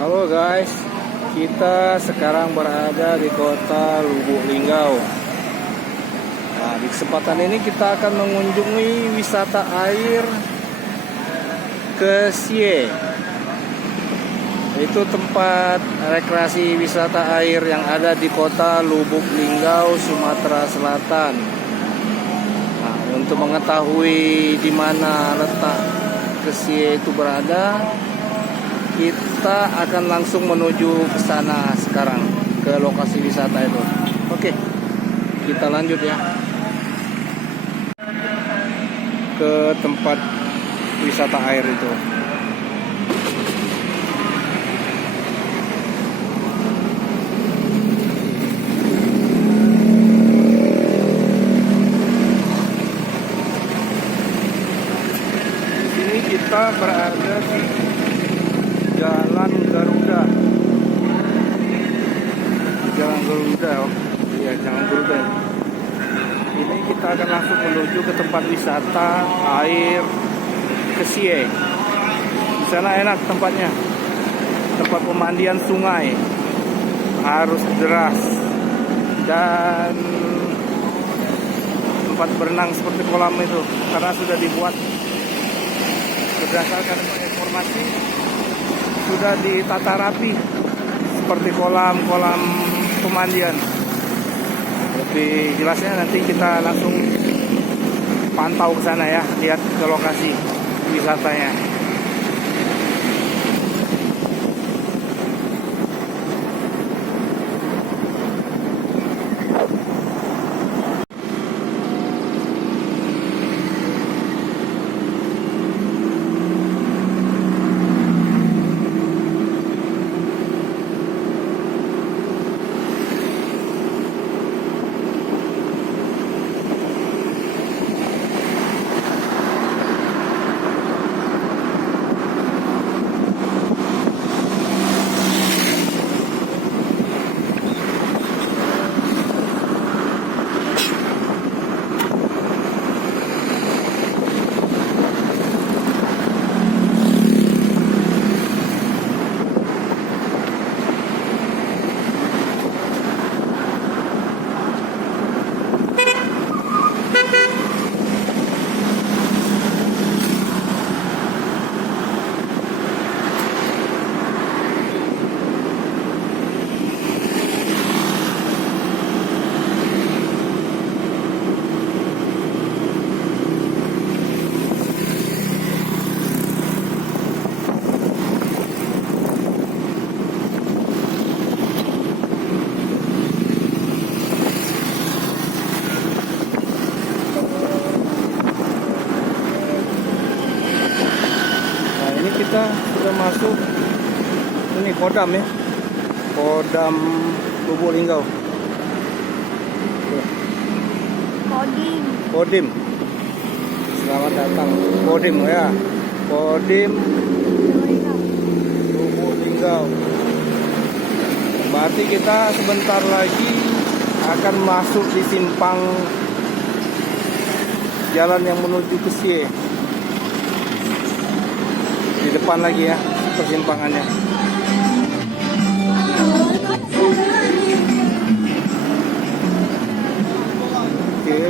Halo guys, kita sekarang berada di kota Lubuk Linggau. Nah, di kesempatan ini kita akan mengunjungi wisata air Kesie. Itu tempat rekreasi wisata air yang ada di kota Lubuk Linggau, Sumatera Selatan. Nah, untuk mengetahui di mana letak Kesie itu berada, kita akan langsung menuju ke sana sekarang, ke lokasi wisata itu. Oke, kita lanjut ya ke tempat wisata air itu. Di sini kita berada di Jalan Garuda. Jalan Garuda, oh. Iya, Jalan Garuda. Ini kita akan langsung menuju ke tempat wisata air Kesie. Di sana enak tempatnya. Tempat pemandian sungai. Arus deras dan tempat berenang seperti kolam itu karena sudah dibuat berdasarkan informasi, sudah ditata rapi seperti kolam-kolam pemandian. Lebih jelasnya nanti kita langsung pantau ke sana ya, lihat ke lokasi wisatanya. Kita sudah masuk ini Kodam ya, Kodam Lubuk Linggau. Kodim. Selamat datang Kodim ya, Kodim Lubuk Linggau. Berarti kita sebentar lagi akan masuk di simpang jalan yang menuju ke Kesie. Di depan lagi ya persimpangannya. Oke.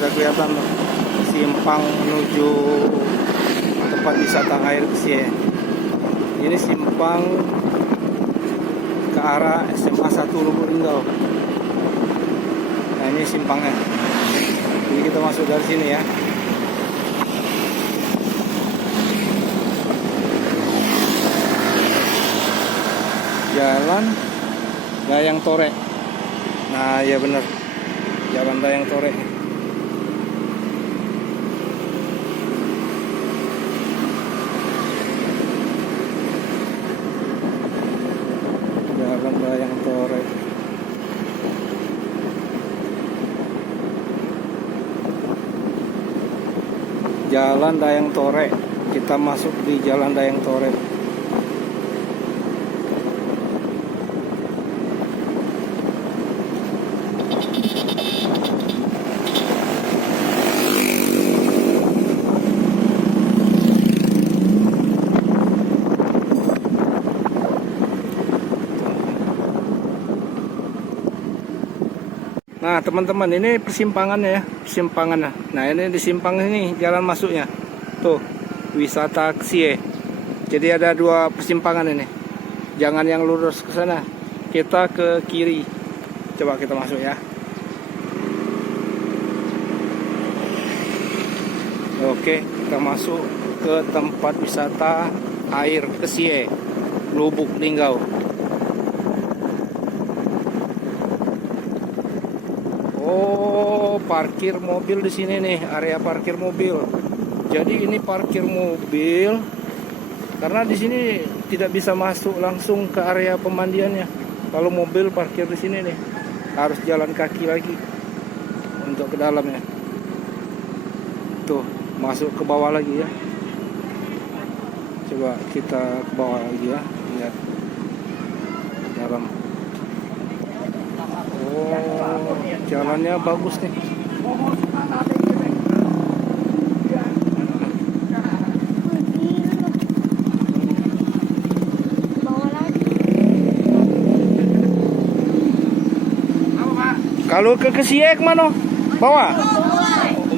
sudah kelihatan tuh, simpang menuju tempat wisata air Kesie. Ini simpang ke arah SMA 1 Lubuk Linggau. Nah, ini simpangnya. Jadi kita masuk dari sini ya. Jalan Dayang Tore. Nah, ya benar. Jalan Dayang Tore. Jalan Dayang Tore. Jalan Dayang Tore. Kita masuk di Jalan Dayang Tore. Nah teman-teman, ini persimpangannya ya, persimpangan. Nah ini di simpang ini jalan masuknya, tuh wisata Kesie. Jadi ada dua persimpangan ini. Jangan yang lurus ke sana, kita ke kiri. Coba kita masuk ya. Oke, kita masuk ke tempat wisata air Kesie, Lubuk Linggau. Oh, parkir mobil di sini nih, area parkir mobil. Jadi ini parkir mobil karena di sini tidak bisa masuk langsung ke area pemandiannya. Kalau mobil parkir di sini nih, harus jalan kaki lagi untuk ke dalamnya. Tuh, masuk ke bawah lagi ya. Coba kita ke bawah lagi ya, lihat dalam. Oh, jalannya bagus nih. Kalau ke Kesie kemana? Bawah?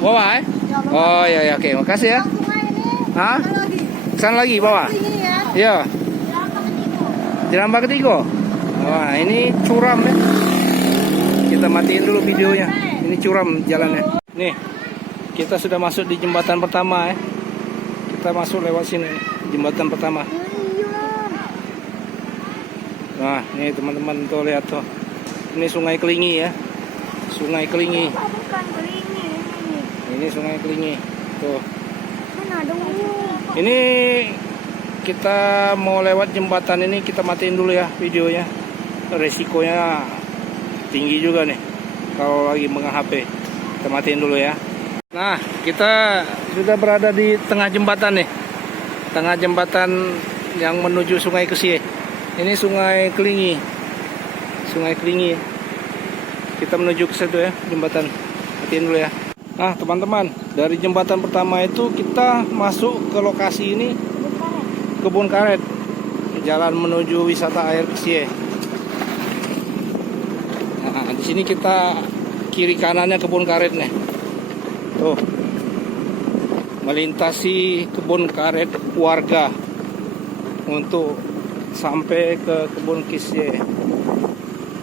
Bawah eh? Oh ya ya, oke, makasih ya. Hah? Sana lagi bawah? Iya. Jalan Baketiko. Wah, ini curam ya. Kita matiin dulu videonya. Ini curam jalannya. Nih, kita sudah masuk di jembatan pertama ya. Kita masuk lewat sini, jembatan pertama. Nah, nih teman-teman tuh lihat tuh. Ini Sungai Kelingi ya. Sungai Kelingi. Bukan Kelingi ini. Ini Sungai Kelingi. Tuh. Mana ada Ini kita mau lewat jembatan ini, kita matiin dulu ya videonya. Resikonya tinggi juga nih kalau lagi megang HP. Kita matiin dulu ya. Nah, kita sudah berada di tengah jembatan nih. Tengah jembatan yang menuju Sungai Kesie. Ini Sungai Kelingi. Sungai Kelingi. Kita menuju ke situ ya, jembatan. Matiin dulu ya. Nah, teman-teman, dari jembatan pertama itu kita masuk ke lokasi ini, Kebun Karet. Jalan menuju wisata air Kesie. Nah, di sini kita kiri kanannya Kebun Karet nih. Tuh. Melintasi Kebun Karet warga untuk sampai ke Kebun Kesie.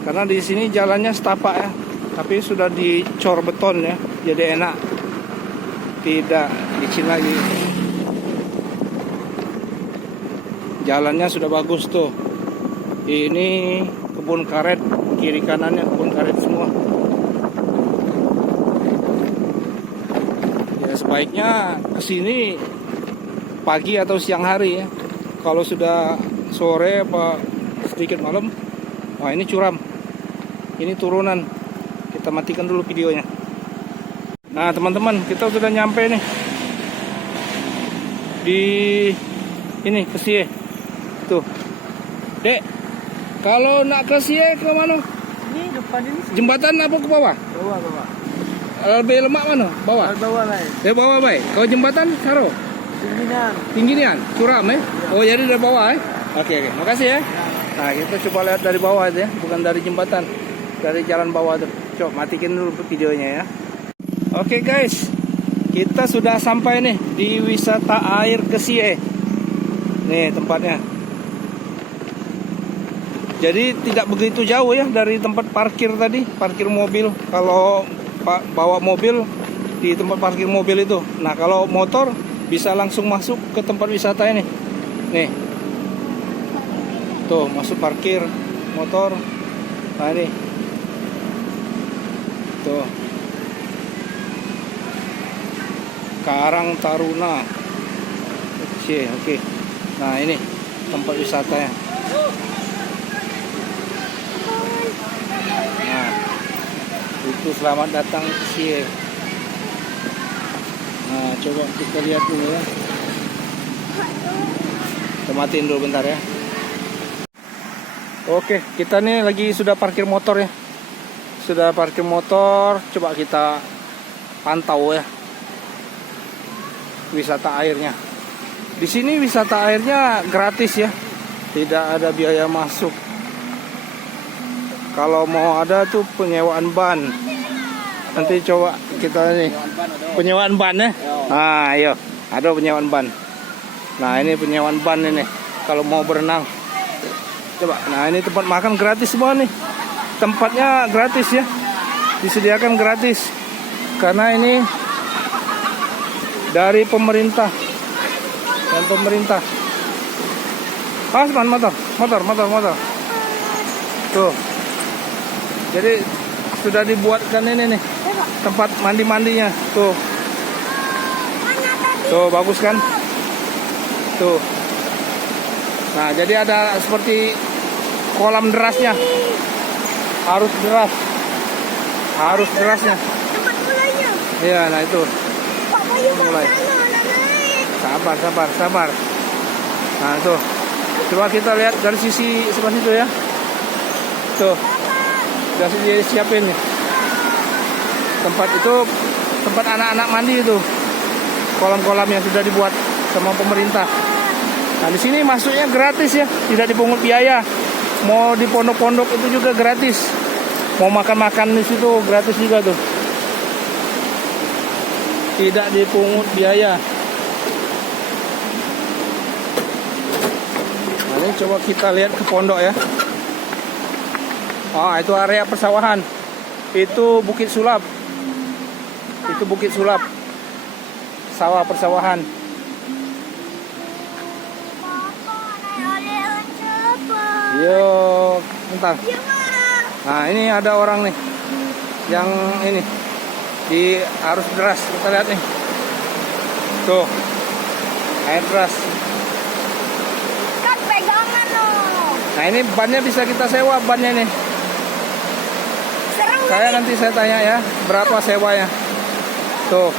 Karena di sini jalannya setapak ya, tapi sudah dicor beton ya, jadi enak, tidak licin lagi. Jalannya sudah bagus tuh. Ini Kebun Karet, kiri kanannya Kebun Karet semua. Ya sebaiknya kesini pagi atau siang hari ya. Kalau sudah sore apa sedikit malam, wah ini curam. Ini turunan. Kita matikan dulu videonya. Nah teman-teman, kita sudah nyampe nih di ini Kesie. Tuh, Dek, kalau nak Kesie ke mana? Ini depan ini. Jembatan apa ke bawah? Bawah. Lebih lemak mana? Bawah. Bawah lah. Bawah baik. Kalau jembatan Saro? Tinggi nian, curam ya? Oh jadi dari bawah ya? Oke, makasih ya. Nah kita coba lihat dari bawah aja, bukan dari jembatan, dari jalan bawah tuh. Coba matikan dulu videonya ya. Oke guys, kita sudah sampai nih di wisata air Kesie. Nih tempatnya. Jadi tidak begitu jauh ya dari tempat parkir tadi, parkir mobil. Kalau bawa mobil di tempat parkir mobil itu. Nah kalau motor bisa langsung masuk ke tempat wisata ini. Nih, tuh masuk parkir motor. Nah ini, tuh Karang Taruna. Oke. Nah ini tempat wisatanya. Nah, itu selamat datang ke Kesie. Nah, coba kita lihat dulu ya. Kita matiin dulu bentar ya. Oke, kita nih lagi sudah parkir motor ya. Sudah parkir motor, coba kita pantau ya. Wisata airnya. Di sini wisata airnya gratis ya. Tidak ada biaya masuk. Kalau mau ada tuh penyewaan ban. Nanti coba kita nih penyewaan ban ya. Nah, ayo, ada penyewaan ban. Nah, ini penyewaan ban ini kalau mau berenang. Coba. Nah, ini tempat makan gratis semua nih. Tempatnya gratis ya. Disediakan gratis. Karena ini dari pemerintah. Dan pemerintah. Asman motor. Tuh. Jadi sudah dibuatkan ini nih. Tempat mandi-mandinya. Tuh. Tuh, bagus kan? Tuh. Nah, jadi ada seperti kolam derasnya. Harus derasnya. Tempat mulainya. Iya, nah itu. Pak Bayu Mulai. Sabar. Nah, tuh. Coba kita lihat dari sisi sebelah situ ya. Tuh. Sudah disiapin nih. Tempat itu tempat anak-anak mandi itu. Kolam-kolam yang sudah dibuat sama pemerintah. Nah, di sini masuknya gratis ya, tidak dipungut biaya. Mau di pondok-pondok itu juga gratis. Mau makan-makan di situ gratis juga tuh. Tidak dipungut biaya. Nah, ini coba kita lihat ke pondok ya. Oh, itu area persawahan. Itu Bukit Sulap. Sawah persawahan. Yo, bentar. Nah, ini ada orang nih. Yang ini di arus deras. Kita lihat nih. Tuh. Air deras. Kan pegangan loh. Nah, ini bannya bisa kita sewa bannya nih. Seru. Nanti saya tanya ya, berapa sewanya. Tuh.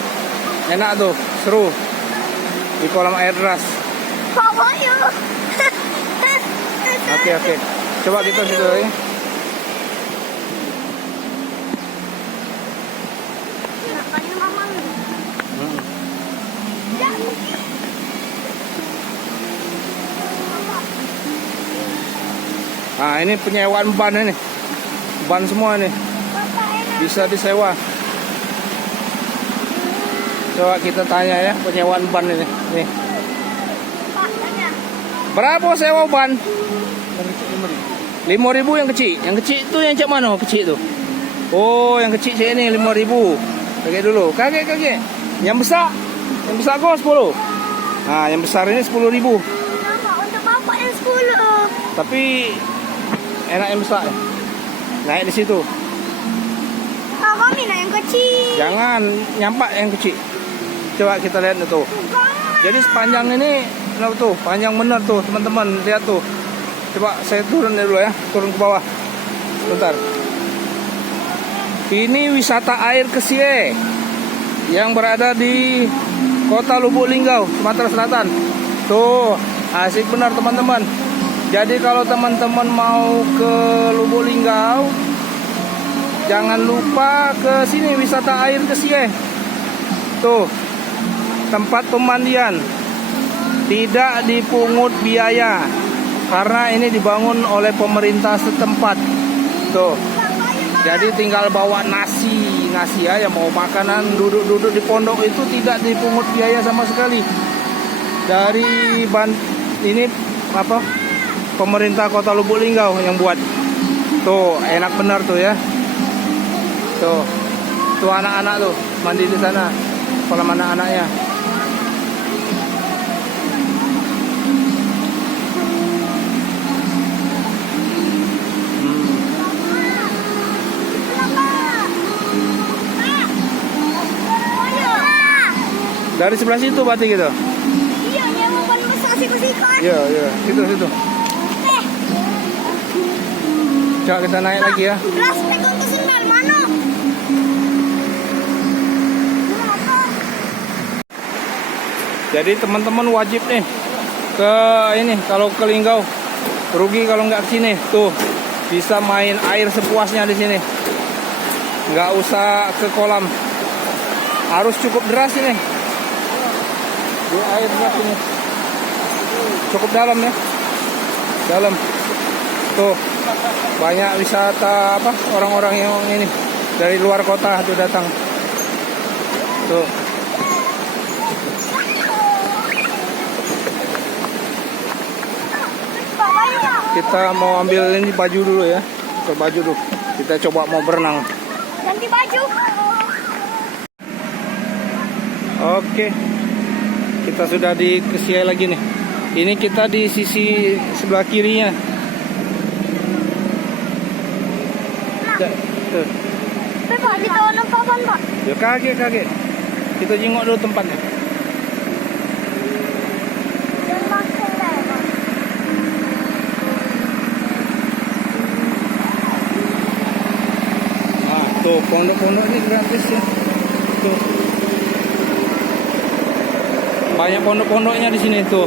Enak tuh, seru. Di kolam air deras. Pak Bayu. Oke. Coba kita situ ya. Makanya mama. Nah, ini penyewaan ban ini. Ban semua nih. Bisa disewa. Coba kita tanya ya penyewaan ban ini. Nih. Berapa sewa ban? 5.000 yang kecil. Yang kecil itu yang cak mana kecil itu? Oh, yang kecil cak ini 5.000. Kakek dulu. Kakek. Yang besar kok 10. Nah, yang besar ini 10.000. Untuk bapak yang 10. Tapi enak yang besar. Naik di situ. Kami naik yang kecil. Jangan nyampak yang kecil. Coba kita lihat itu. Jadi sepanjang ini, tuh panjang bener tuh teman-teman. Lihat tuh. Coba saya turun dulu ya, turun ke bawah. Bentar. Ini wisata air Kesie yang berada di Kota Lubuk Linggau, Sumatera Selatan. Tuh, asik benar teman-teman. Jadi kalau teman-teman mau ke Lubuk Linggau, jangan lupa ke sini wisata air Kesie. Tuh, tempat pemandian. Tidak dipungut biaya. Karena ini dibangun oleh pemerintah setempat. Tuh. Jadi tinggal bawa nasi ya, yang mau makanan duduk-duduk di pondok itu tidak dipungut biaya sama sekali. Dari ini apa? Pemerintah Kota Lubuk Linggau yang buat. Tuh, enak benar tuh ya. Tuh. Tuh anak-anak tuh mandi di sana. Kolam anak-anaknya. Dari sebelah situ berarti gitu. Iya, nyewa ban besar siku-sikan. Iya, situ. Coba kita naik lagi ya. Beras pegang ke sendal mana? Jadi teman-teman wajib nih ke ini kalau ke Linggau. Rugi kalau nggak kesini. Tuh, bisa main air sepuasnya di sini. Nggak usah ke kolam. Arus cukup deras ini. Di air deras ini. Cukup dalam ya. Dalam. Tuh, banyak wisata apa orang-orang yang ini dari luar kota tuh datang. Tuh. Kita mau ambil ini baju dulu ya. Ke baju dulu. Kita coba mau berenang. Ganti baju. Oke. Kita sudah di Kesiai lagi nih. Ini kita di sisi sebelah kirinya. Tuh. Pak, kita warna papan, Pak. Ya kaget. Kita jengok dulu tempatnya. Dan masuk deh, Pak. Nah, tuh pondok-pondok ini gratis ya. Tuh. Banyak pondok-pondoknya di sini tuh.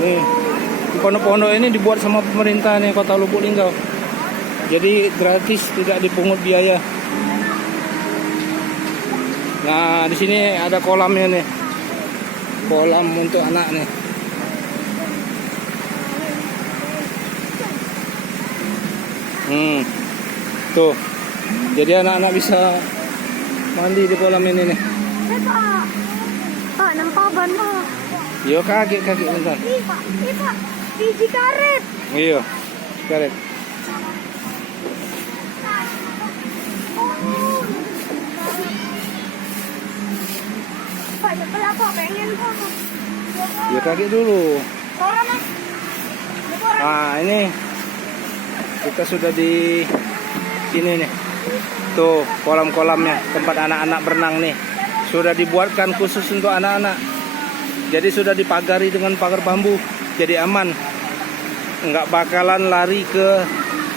Nih, pondok-pondok ini dibuat sama pemerintah nih Kota Lubuk Linggau. Jadi gratis, tidak dipungut biaya. Nah, di sini ada kolamnya nih. Kolam untuk anak nih. Tuh. Jadi anak-anak bisa mandi di kolam ini nih. Pak. Pak, nampak ban, Pak. Yo kaget bentar. Nih, Pak. Biji karet. Iya. Karet. Pak, sebelah Pak pengen, Pak. Ya kaget dulu. Koran, Mas. Nah, ini kita sudah di sini nih. Tuh, kolam-kolamnya, tempat anak-anak berenang nih. Sudah dibuatkan khusus untuk anak-anak. Jadi sudah dipagari dengan pagar bambu. Jadi aman. Nggak bakalan lari ke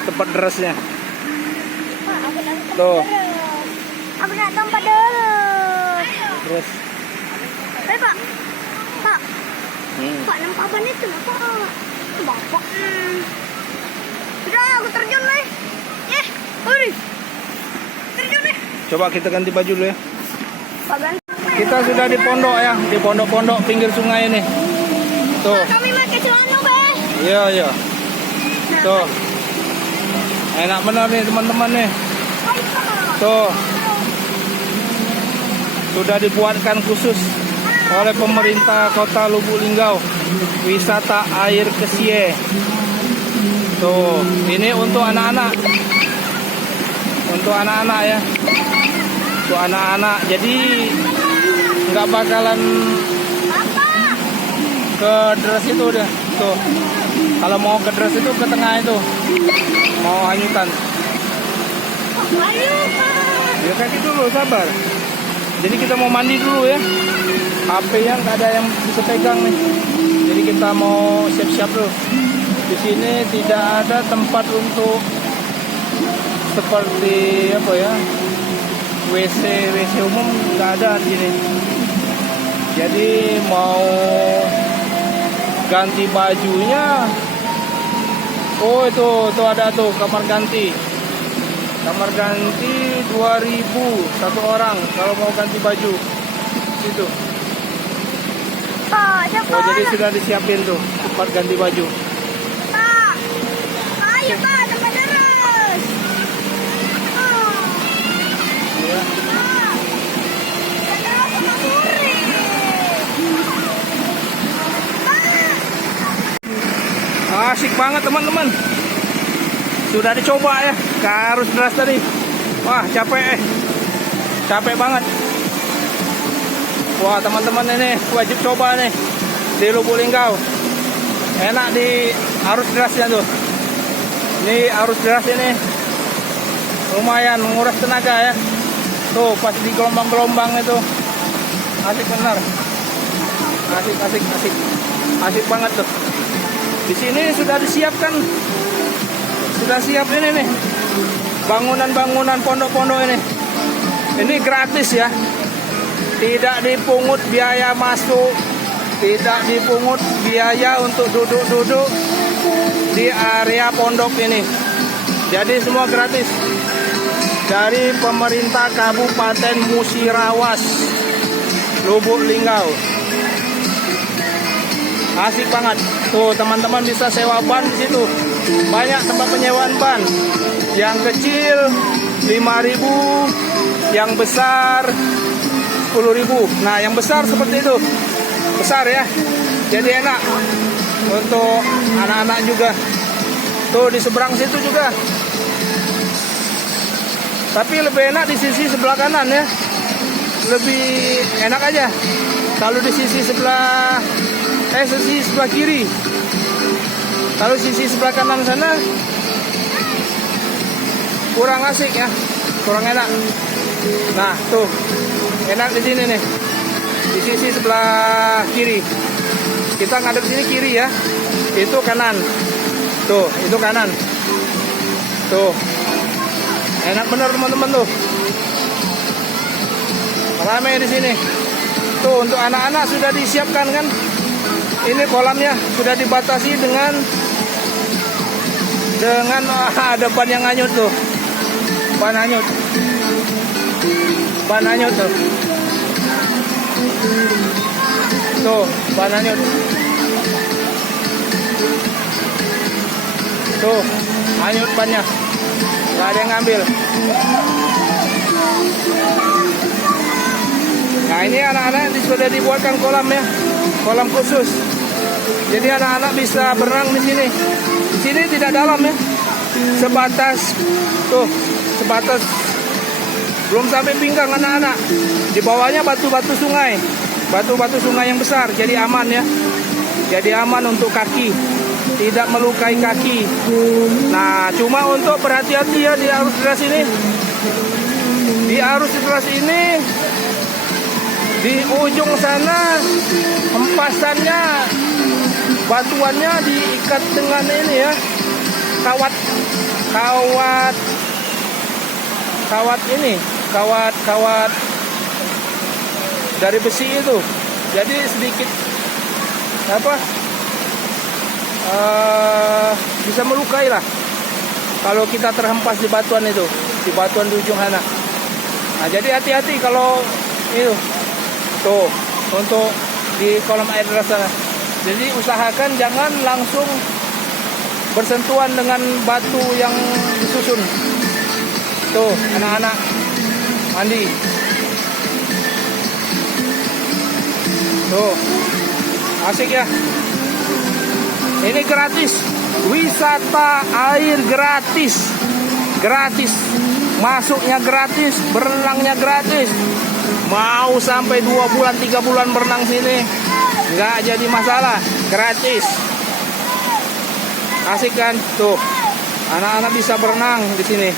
tempat derasnya. Pak, aku nak Tuh. Aku nak tempat deras. Terus. Pak. Pak, nampak ban itu, Pak. Bapak. Sudah, aku terjun nih. Hurry. Terjun nih. Coba kita ganti baju dulu ya. Pak, ganti. Kita sudah di pondok ya, di pondok-pondok pinggir sungai ini. Tuh. Kami pakai celana, Be. Iya. Tuh. Enak benar nih teman-teman nih. Tuh. Sudah dibuatkan khusus oleh pemerintah Kota Lubuk Linggau. Wisata air Kesiai. Tuh, ini untuk anak-anak. Untuk anak-anak ya. Untuk anak-anak. Jadi nggak bakalan ke deras itu udah. Tuh. Kalau mau ke deras itu ke tengah itu. Mau hanyutan. Ayo, Pak. Ya kaki dulu, sabar. Jadi kita mau mandi dulu ya. HP yang nggak ada yang bisa pegang nih. Jadi kita mau siap-siap dulu. Di sini tidak ada tempat untuk seperti apa ya, WC umum nggak ada di sini. Jadi mau ganti bajunya, oh itu ada tuh kamar ganti. Kamar ganti 2.000 satu orang kalau mau ganti baju. Situ. Pak, siapa? Oh jadi sudah disiapin tuh tempat ganti baju. Pak. Ayo, Pak, tempat deras. Asik banget teman-teman. Sudah dicoba ya ke arus deras tadi. Wah capek capek banget. Wah teman-teman ini wajib coba nih di Lubuk Linggau. Enak di arus derasnya tuh. Ini arus deras ini lumayan menguras tenaga ya. Tuh pas di gelombang-gelombang itu asik benar. Asik banget tuh. Di sini sudah disiapkan, sudah siap ini nih bangunan-bangunan pondok-pondok ini. Ini gratis ya, tidak dipungut biaya masuk, tidak dipungut biaya untuk duduk-duduk di area pondok ini. Jadi semua gratis dari pemerintah Kabupaten Musirawas, Lubuk Linggau. Asik banget. Tuh teman-teman bisa sewa ban di situ. Banyak tempat penyewaan ban. Yang kecil 5.000, yang besar 10.000. Nah, yang besar seperti itu. Besar ya. Jadi enak untuk anak-anak juga. Tuh di seberang situ juga. Tapi lebih enak di sisi sebelah kanan ya. Lebih enak aja. Kalau di sisi sebelah kiri. Kalau sisi sebelah kanan sana kurang asik ya, kurang enak. Nah tuh enak di sini nih, di sisi sebelah kiri. Kita ngadep sini kiri ya, itu kanan. Tuh itu kanan. Tuh enak bener teman-teman tuh. Ramai di sini. Tuh untuk anak-anak sudah disiapkan kan. Ini kolamnya sudah dibatasi dengan ada ban yang hanyut tuh. Ban hanyut tuh. Tuh, ban hanyut. Tuh, hanyut bannya. Gak ada yang ngambil. Nah, ini anak-anak sudah dibuatkan kolam ya. Kolam khusus. Jadi anak-anak bisa berenang di sini. Di sini tidak dalam ya. Sebatas belum sampai pinggang anak-anak. Di bawahnya batu-batu sungai. Batu-batu sungai yang besar. Jadi aman ya. Jadi aman untuk kaki. Tidak melukai kaki. Nah, cuma untuk berhati-hati ya di arus deras ini. Di arus deras ini di ujung sana hempasannya, batuannya diikat dengan ini ya, kawat dari besi itu. Jadi sedikit bisa melukai lah kalau kita terhempas di batuan itu, di batuan di ujung sana. Nah, jadi hati-hati kalau itu. Tuh, untuk di kolam air deras sana. Jadi usahakan jangan langsung bersentuhan dengan batu yang disusun. Tuh, anak-anak mandi. Tuh, asik ya. Ini gratis, wisata air gratis. Masuknya gratis, berenangnya gratis. Mau sampai 2 bulan, 3 bulan berenang sini, nggak jadi masalah, gratis. Asik kan? Tuh, anak-anak bisa berenang di sini.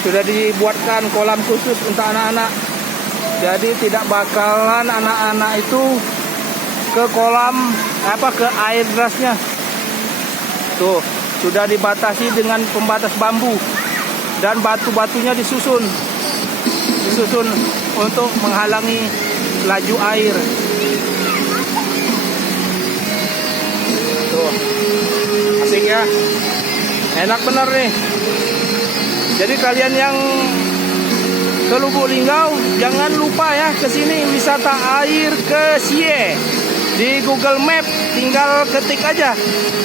Sudah dibuatkan kolam khusus untuk anak-anak. Jadi tidak bakalan anak-anak itu ke kolam ke air derasnya. Tuh, sudah dibatasi dengan pembatas bambu dan batu-batunya disusun untuk menghalangi laju air. Tuh, asik ya, enak bener nih. Jadi kalian yang ke Lubuk Linggau jangan lupa ya kesini wisata air ke Sie. Di Google Map tinggal ketik aja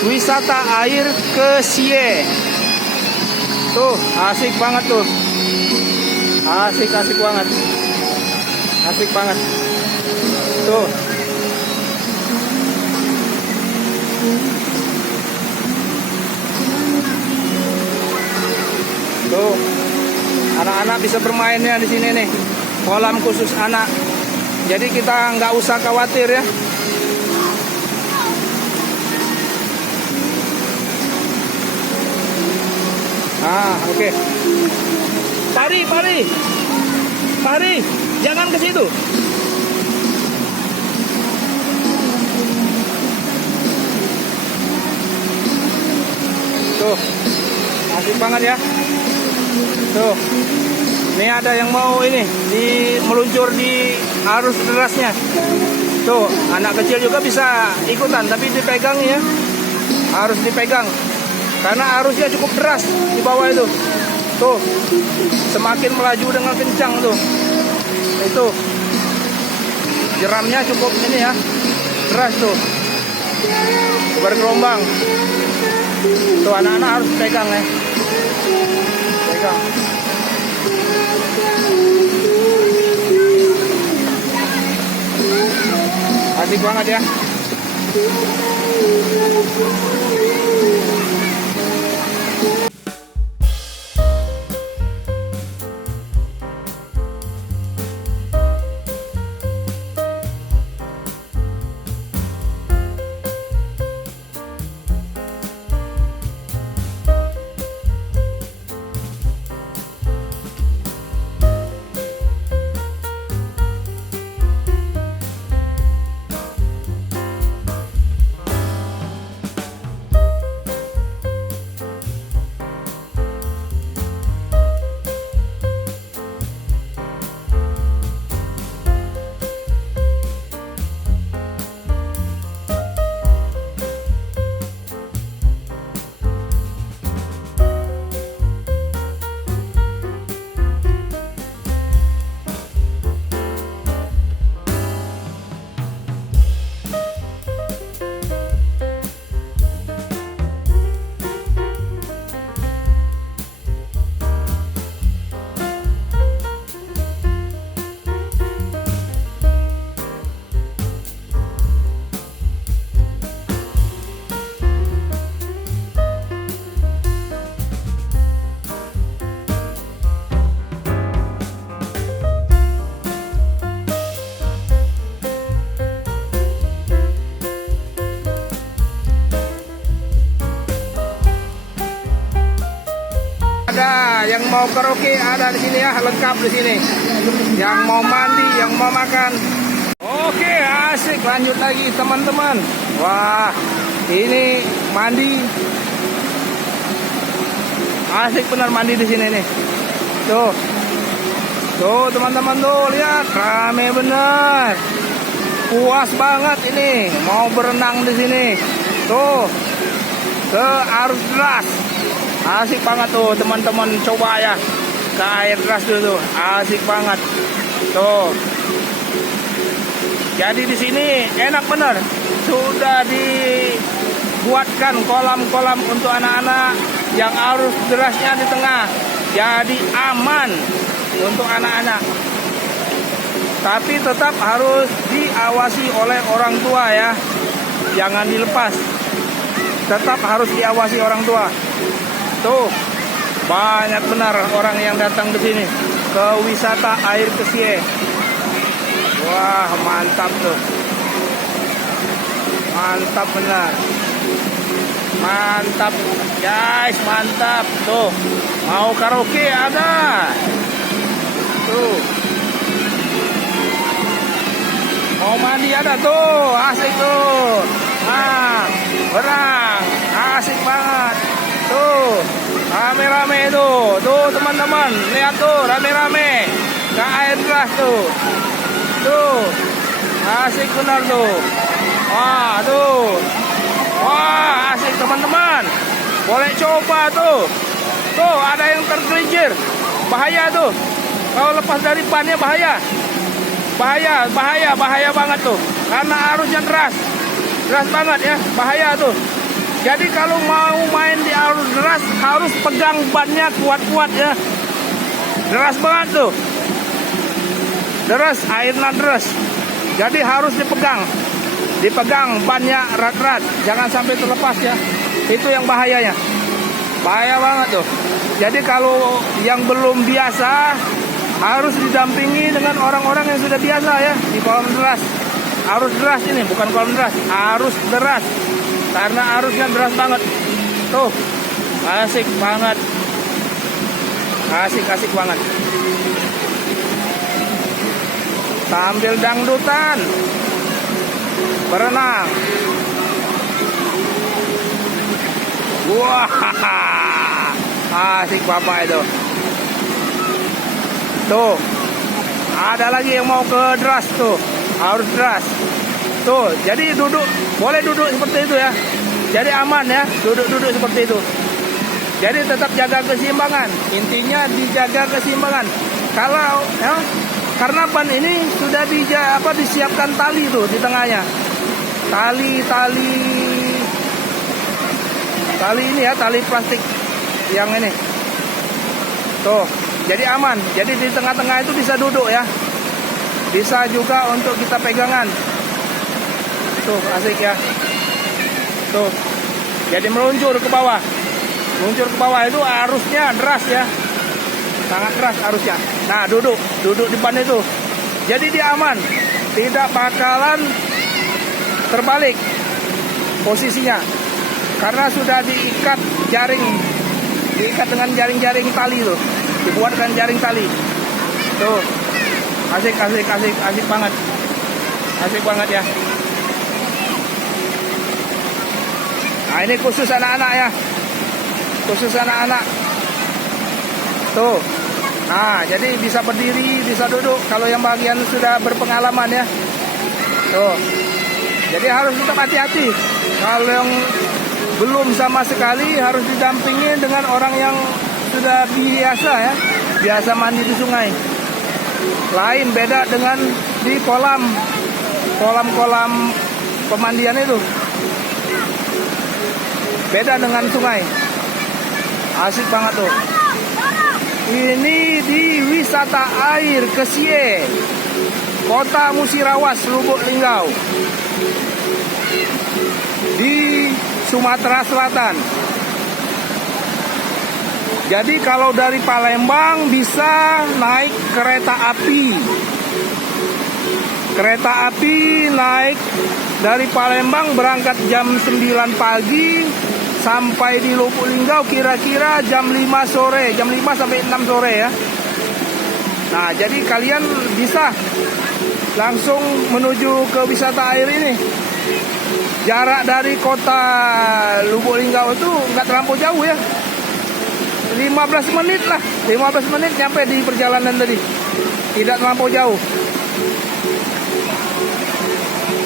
wisata air ke Sie. Tuh asik banget tuh. Asik banget. Asik banget. Tuh. Tuh, anak-anak bisa bermainnya di sini nih. Kolam khusus anak. Jadi kita nggak usah khawatir ya. Oke. Pari, jangan ke situ. Tuh, asik banget ya. Tuh, ini ada yang mau ini meluncur di arus derasnya. Tuh, anak kecil juga bisa ikutan, tapi dipegang ya. Harus dipegang. Karena arusnya cukup deras di bawah itu. Tuh, semakin melaju dengan kencang tuh. Itu jeramnya cukup ini ya, deras tuh, bergelombang. Tuh anak-anak harus pegang ya, pegang. Asik banget ya. Ada yang mau karaoke ada di sini ya, lengkap di sini. Yang mau mandi, yang mau makan. Oke, asik. Lanjut lagi teman-teman. Wah, ini mandi. Asik benar mandi di sini nih. Tuh. Tuh teman-teman tuh, lihat, rame benar. Puas banget ini, mau berenang di sini. Tuh. Ke arus deras. Asik banget tuh teman-teman, coba ya ke air deras dulu, asik banget tuh. Jadi di sini enak bener, sudah dibuatkan kolam-kolam untuk anak-anak yang arus derasnya di tengah, jadi aman untuk anak-anak. Tapi tetap harus diawasi oleh orang tua ya, jangan dilepas, tetap harus diawasi orang tua. Tuh, banyak benar orang yang datang ke sini ke wisata air Kesie. Wah, mantap tuh. Mantap benar. Mantap, guys, mantap. Tuh, mau karaoke ada. Tuh. Mau mandi ada tuh, asik tuh. Nah, berang, asik banget. Tuh, rame-rame tuh. Tuh teman-teman, lihat tuh, rame-rame ke air deras tuh. Tuh, asik benar tuh. Wah, tuh. Wah, asik teman-teman. Boleh coba tuh. Tuh, ada yang tergelincir. Bahaya tuh. Kalau lepas dari bannya bahaya. Bahaya banget tuh. Karena arusnya deras. Deras banget ya, bahaya tuh. Jadi kalau mau main di arus deras harus pegang bannya kuat-kuat ya. Deras banget tuh. Deras, airnya deras. Jadi harus dipegang. Dipegang bannya erat-erat. Jangan sampai terlepas ya. Itu yang bahayanya. Bahaya banget tuh. Jadi kalau yang belum biasa harus didampingi dengan orang-orang yang sudah biasa ya di kolam deras. Arus deras ini, bukan kolam deras, arus deras. Karena arusnya deras banget. Tuh, asik banget. Asik banget. Sambil dangdutan berenang. Wah, asik bapak itu. Tuh, ada lagi yang mau ke deras tuh, harus deras. Tuh, jadi duduk, boleh duduk seperti itu ya. Jadi aman ya, duduk-duduk seperti itu. Jadi tetap jaga keseimbangan. Intinya dijaga keseimbangan. Kalau ya, karena ban ini sudah disiapkan tali tuh di tengahnya. Tali ini ya, tali plastik yang ini. Tuh, jadi aman. Jadi di tengah-tengah itu bisa duduk ya. Bisa juga untuk kita pegangan. Tuh, asik ya. Tuh. Jadi meluncur ke bawah. Meluncur ke bawah itu arusnya deras ya. Sangat deras arusnya. Nah, duduk di ban itu. Jadi dia aman. Tidak bakalan terbalik posisinya. Karena sudah diikat jaring, diikat dengan jaring-jaring tali tuh, dibuat dengan jaring tali. Tuh, asik banget, asik banget ya. Nah ini khusus anak-anak ya, khusus anak-anak. Tuh, nah jadi bisa berdiri, bisa duduk. Kalau yang bagian sudah berpengalaman ya. Tuh, jadi harus tetap hati-hati. Kalau yang belum sama sekali harus didampingi dengan orang yang sudah biasa ya, biasa mandi di sungai. Lain beda dengan di kolam pemandian itu. Beda dengan sungai. Asik banget tuh. Ini di wisata air Kesie, Kota Musirawas, Lubuk Linggau, di Sumatera Selatan. Jadi kalau dari Palembang bisa naik kereta api. Kereta api naik dari Palembang berangkat jam 9 pagi sampai di Lubuk Linggau kira-kira jam 5 sore, jam 5 sampai 6 sore ya. Nah, jadi kalian bisa langsung menuju ke wisata air ini. Jarak dari kota Lubuk Linggau itu nggak terlampau jauh ya. 15 menit lah. 15 menit nyampe di perjalanan tadi. Tidak terlampau jauh.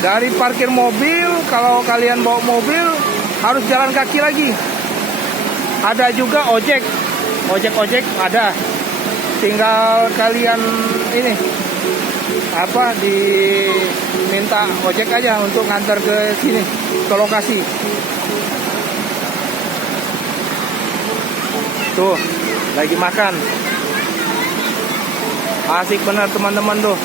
Dari parkir mobil, kalau kalian bawa mobil, harus jalan kaki lagi. Ada juga ojek. Ojek ada. Tinggal kalian ini diminta ojek aja untuk ngantar ke sini, ke lokasi. Tuh, lagi makan. Asik benar teman-teman tuh.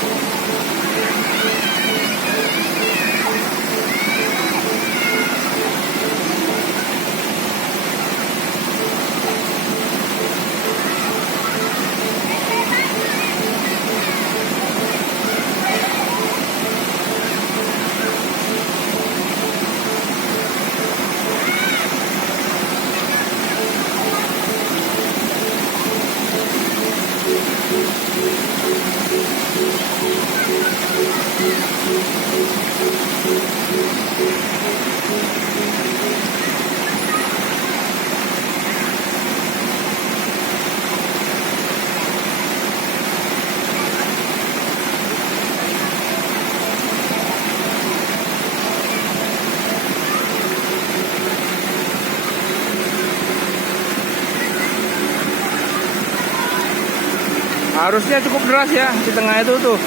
Arusnya cukup deras ya di tengah itu tuh.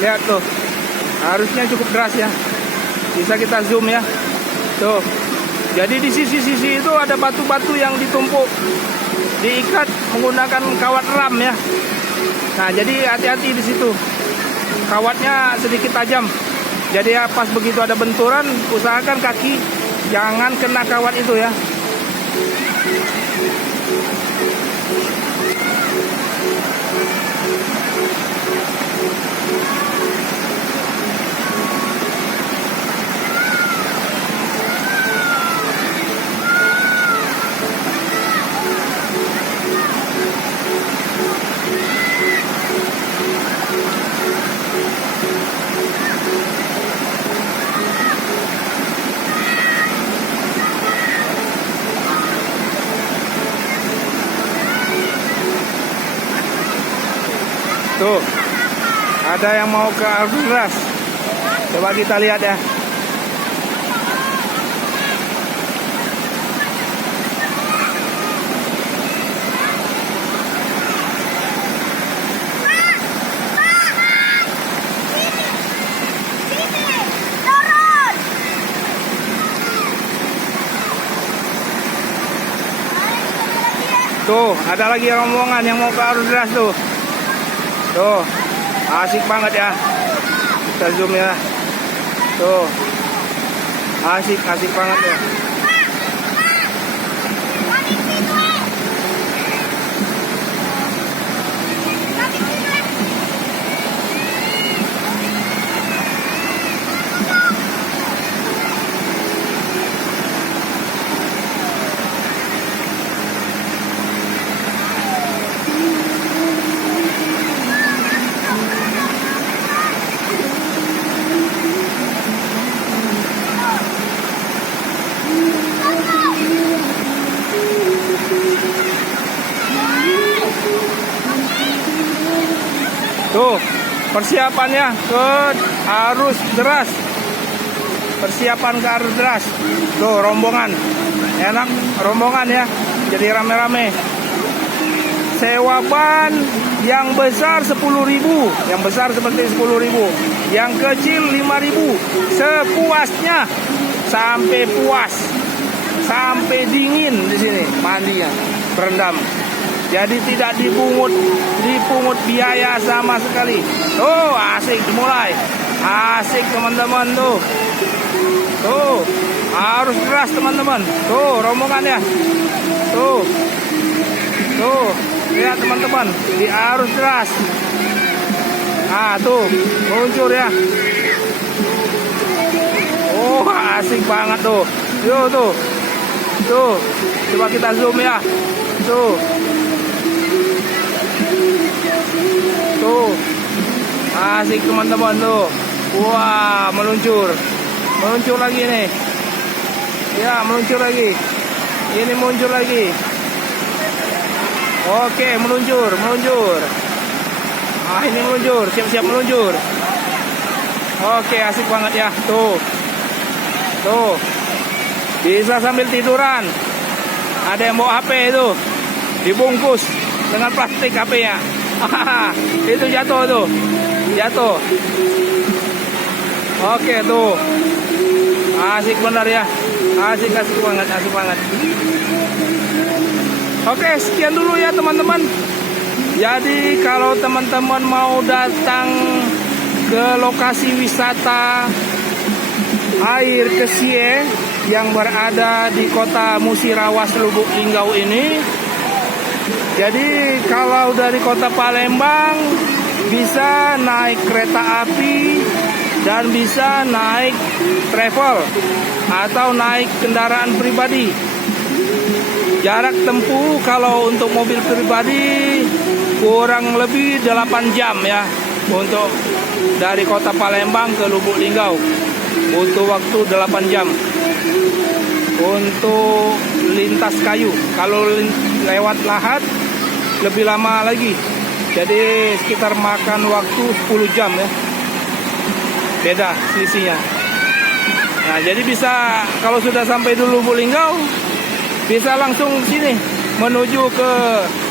Lihat tuh. Arusnya cukup deras ya. Bisa kita zoom ya. Tuh. Jadi di sisi-sisi itu ada batu-batu yang ditumpuk, diikat menggunakan kawat ram ya. Nah, jadi hati-hati di situ. Kawatnya sedikit tajam. Jadi ya pas begitu ada benturan, usahakan kaki jangan kena kawat itu ya. Tuh, ada yang mau ke Arduras. Coba kita lihat ya. Tuh, ada lagi rombongan yang mau ke Arduras tuh. Tuh, asik banget ya. Kita zoom ya. Tuh, asik banget ya. Tuh, persiapannya ke arus deras. Persiapan ke arus deras. Tuh, rombongan. Enak rombongan ya. Jadi rame-rame. Sewa ban yang besar 10.000. Yang besar seperti 10.000. Yang kecil 5.000. Sepuasnya. Sampai puas. Sampai dingin di sini mandinya. Berendam. Jadi tidak dipungut biaya sama sekali. Tuh, asik dimulai. Asik teman-teman tuh. Tuh, harus deras teman-teman. Tuh, rombongannya. Tuh. Tuh, lihat teman-teman, di arus deras. Ah, tuh, meluncur ya. Oh, asik banget tuh. Yo tuh. Tuh, coba kita zoom ya. Tuh. Tuh, asik teman-teman tuh. Wah, meluncur lagi nih. Ya, meluncur lagi. Ini muncul lagi. Oke, meluncur. Ah, ini meluncur, siap-siap meluncur. Oke, asik banget ya. Tuh, bisa sambil tiduran. Ada yang bawa HP itu, dibungkus dengan plastik HP-nya. Itu jatuh tuh. Oke tuh. Asik benar ya. Asik banget. Oke, sekian dulu ya teman-teman. Jadi kalau teman-teman mau datang ke lokasi wisata air Kesie yang berada di kota Musirawas Lubuk Linggau ini, jadi kalau dari kota Palembang bisa naik kereta api dan bisa naik travel atau naik kendaraan pribadi. Jarak tempuh kalau untuk mobil pribadi kurang lebih 8 jam ya untuk dari kota Palembang ke Lubuk Linggau. Butuh waktu 8 jam. Untuk lintas kayu, kalau lewat lahat lebih lama lagi. Jadi sekitar makan waktu 10 jam ya. Beda selisihnya. Nah, jadi bisa kalau sudah sampai di Lubuk Linggau bisa langsung sini menuju ke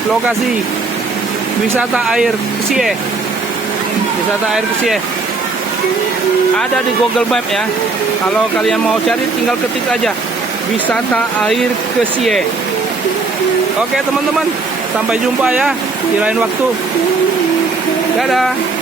lokasi wisata air Kesie. Wisata air Kesie. Ada di Google Map ya. Kalau kalian mau cari tinggal ketik aja wisata air Kesie. Oke teman-teman, sampai jumpa ya di lain waktu. Dadah.